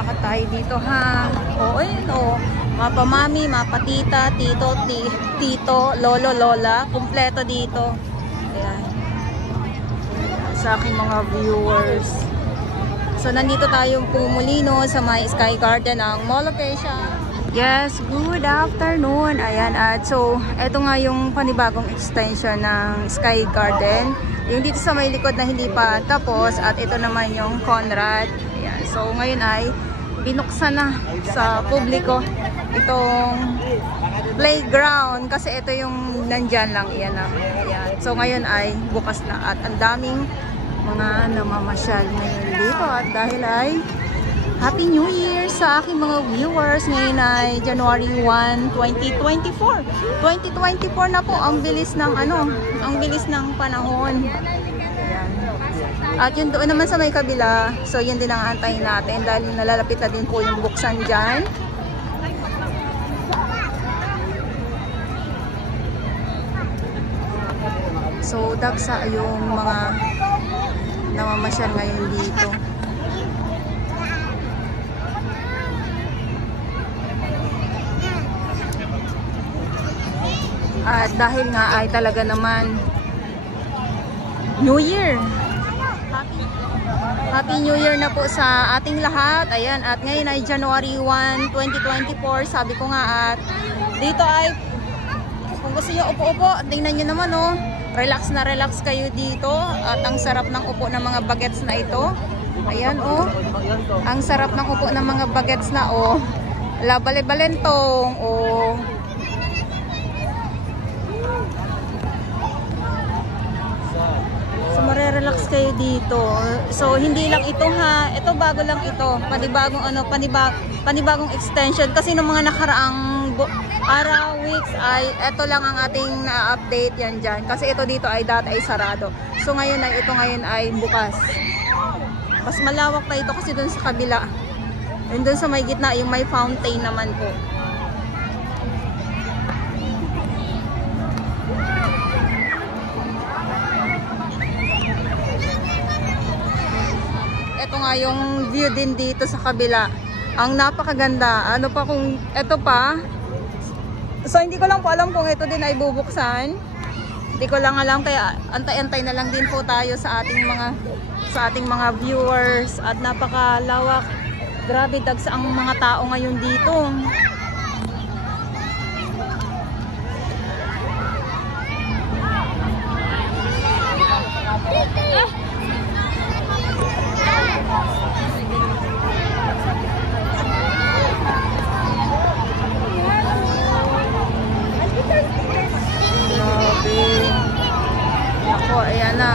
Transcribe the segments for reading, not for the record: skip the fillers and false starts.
lakad tayo dito ha. O, ayun o. Mapa mami, mapa tita, tito, tito, lolo, lola. Kumpleto dito. Ayan. Sa aking mga viewers. So, nandito tayong pumulino sa may Sky Garden ng mall location. Yes, good afternoon. Ayan, at so, eto nga yung panibagong extension ng Sky Garden. Yung dito sa may likod na hindi pa tapos, at ito naman yung Conrad. Ayan, so ngayon ay binuksan na sa publiko itong playground kasi ito yung nandyan lang. Ayan na. Ayan. So ngayon ay bukas na at ang daming mga namamasyal ngayon dito at dahil ay Happy New Year sa aking mga viewers. Ngayon ay January 1, 2024. 2024 na po. Ang bilis ng ang bilis ng panahon. Ayan. At yun doon naman sa may kabila. So yun din ang antayin natin dahil nalalapit na din po yung buksan dyan. So dagsa yung mga namamasyal ngayon dito. At dahil nga ay talaga naman New Year. Happy New Year na po sa ating lahat. Ayan, at ngayon ay January 1, 2024. Sabi ko nga at dito ay kung gusto nyo upo-upo, tingnan nyo naman oh. Relax na relax kayo dito. At ang sarap ng upo ng mga bagets na ito. Ayan oh. Ang sarap ng upo ng mga bagets na oh. Labale-balentong oh. So marerelax kayo dito. So hindi lang ito ha. Ito bago lang ito. Panibagong panibagong extension kasi nung mga nakaraang araw, weeks ay ito lang ang ating na-update yan dyan. Kasi ito dito ay dati ay sarado. So ngayon ay ito ngayon ay bukas. Mas malawak na ito kasi dun sa kabila. And dun sa may gitna yung may fountain naman po. Ito nga yung view din dito sa kabila. Ang napakaganda. Ano pa kung ito pa. So hindi ko lang po alam kung ito din ay bubuksan. Hindi ko lang alam kaya antay-antay na lang din po tayo sa ating mga viewers at napakalawak. Grabe dagsa ang mga tao ngayon dito. Ako, ayan na.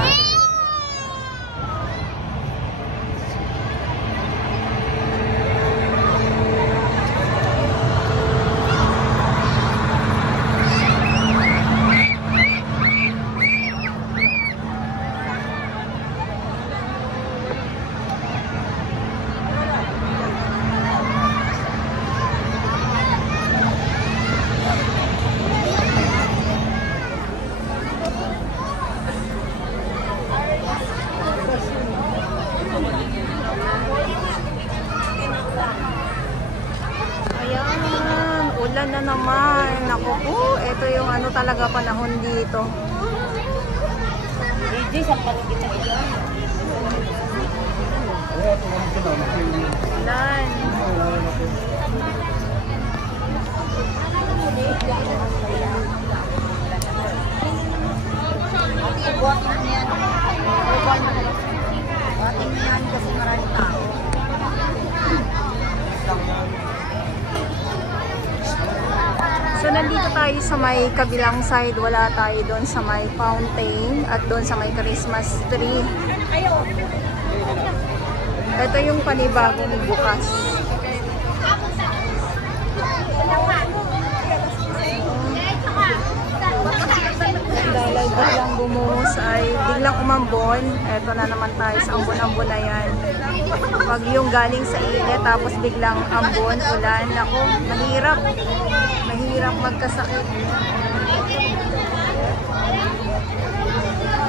Ulan na naman. Naku po, ito yung ano talaga panahon dito. Ulan. Buhatin yan kasi maraming tao. So nandito tayo sa may kabilang side, wala tayo doon sa may fountain at doon sa may Christmas tree. Ito yung panibagong bukas. Dahil biglang bumuhos ay biglang umambon. Ito na naman tayo sa ambon-ambon na yan. Pag yung galing sa init tapos biglang ambon, ulan, ako, mahirap. Mahirap magkasakit.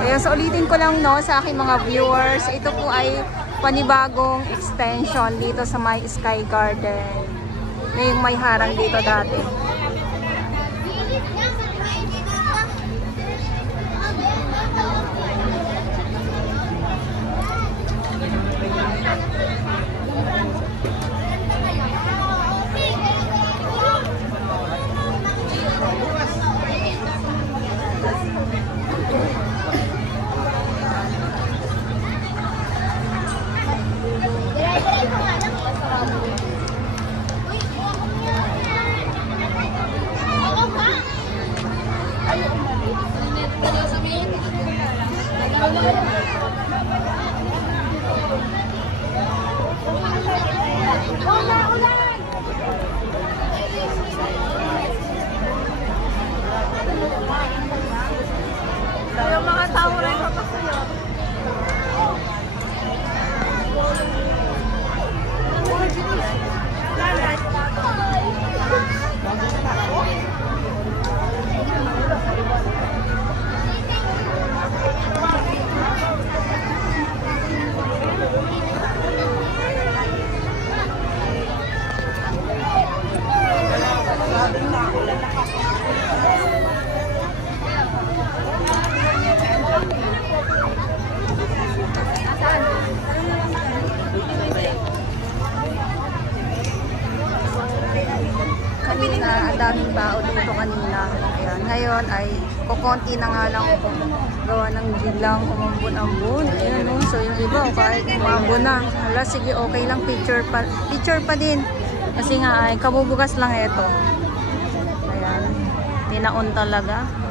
Ayan, so ulitin ko lang no sa aking mga viewers. Ito po ay panibagong extension dito sa may Sky Garden. Na yung may harang dito dati. Yung mga tao rin kapasuyo. Kanina, ang daming bao dito kanina. Ayan. Ngayon ay kukonti na nga lang po. Gawa ng biglang umambon-ambon. Ayan, no? So yung iba, kahit umambon na. Hala, sige, okay lang. Picture pa din. Kasi nga, ay kabubugas lang ito. Ayan. Tinaon talaga.